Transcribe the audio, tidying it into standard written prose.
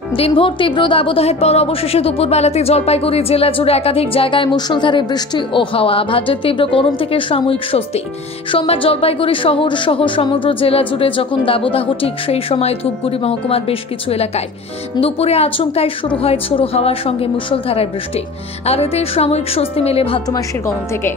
দিনভর তীব্র দাবদাহের পর অবশেষে দুপুরবেলাতে জলপাইগুড়ি জেলা জুড়ে একাধিক জায়গায় মুষলধারে বৃষ্টি ও হাওয়া। ভাদ্রের তীব্র গরম থেকে সাময়িক স্বস্তি। সোমবার জলপাইগুড়ি শহর সহ সমগ্র জেলা জুড়ে যখন দাবদাহ, ঠিক সেই সময় ধূপগুড়ি মহকুমার বেশ কিছু এলাকায় দুপুরে আচমকায় শুরু হয় ঝোড়ো হাওয়ার সঙ্গে মুষলধারায় বৃষ্টি। আর এতে সাময়িক স্বস্তি মেলে ভাদ্র মাসের গরম থেকে।